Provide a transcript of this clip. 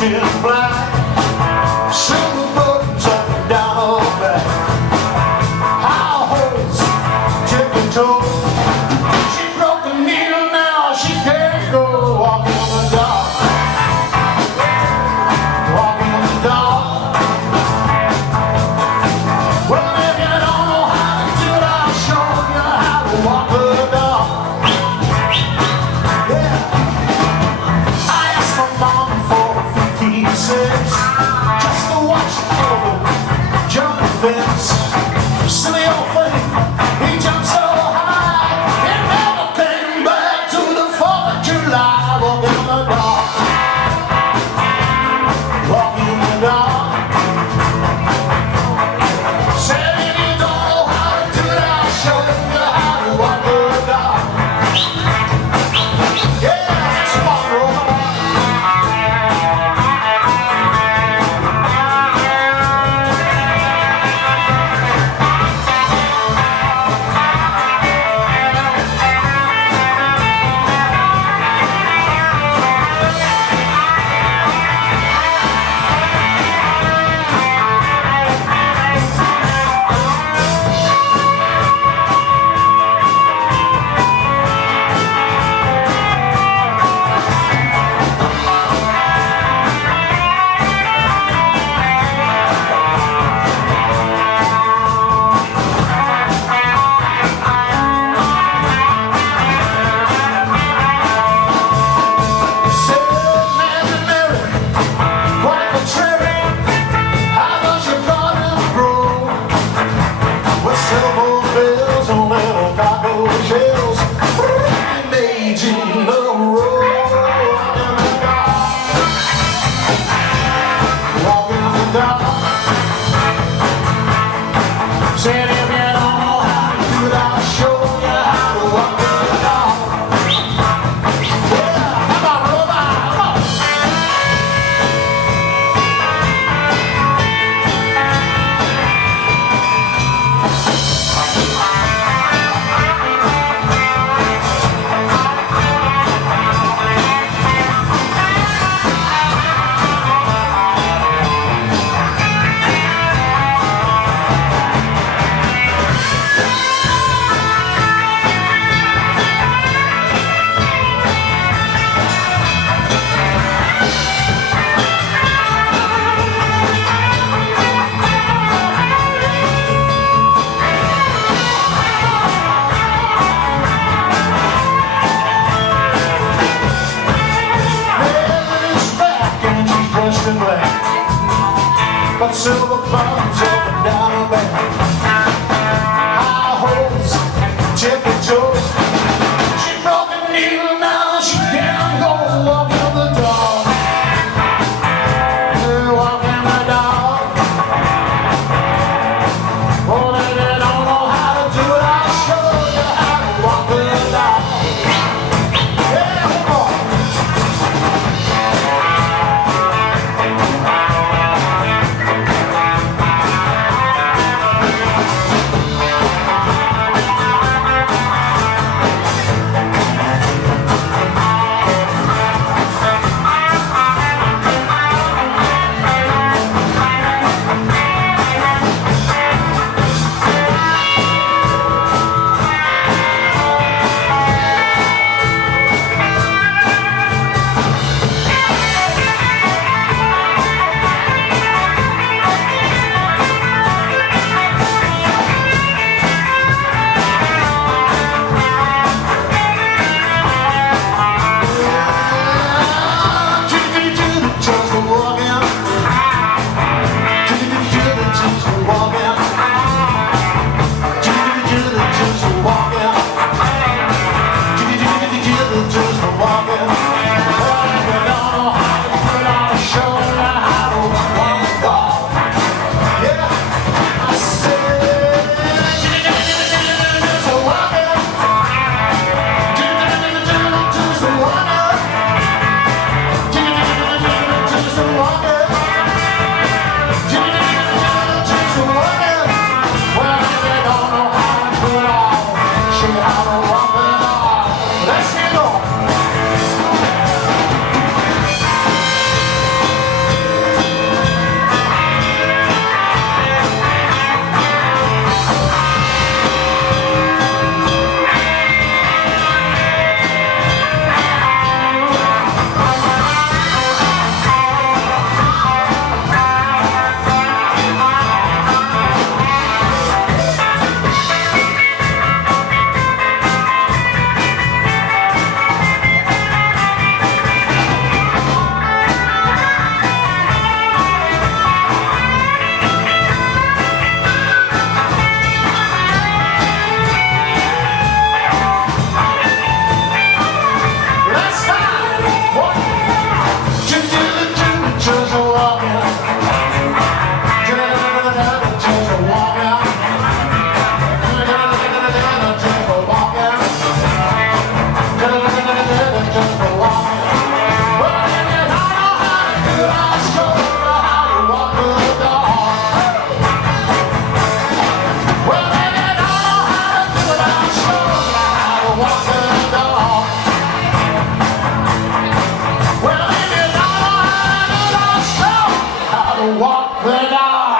In black, silver buttons up and down her back, high hopes, tipping toes. She broke the needle, now she can't go. Walking in the dark, walking in the dark. Well, if you don't know how to do it, I'll show you how to walk the dog. Yeah, I asked my mom for just to watch over jump the fence. Silly old thing, he jumped so high, he never came back to the 4th of July. Walking in the dark, walking in the dark. Said if you don't know how to do it, I'll show you how to walk the dark. Yeah, that's one roll. Said if you don't know how to do it, I'll show you how to walk the dog. Yeah, come on, robot, come on. But silver buttons up and down her back, high hopes, tippy toes. She broke the needle, now she can't go. Walking in the dark, walking in the dark. Oh, if you don't know how to do it, I'll show you how to walk in the dark. Yeah, come on. walk the dog.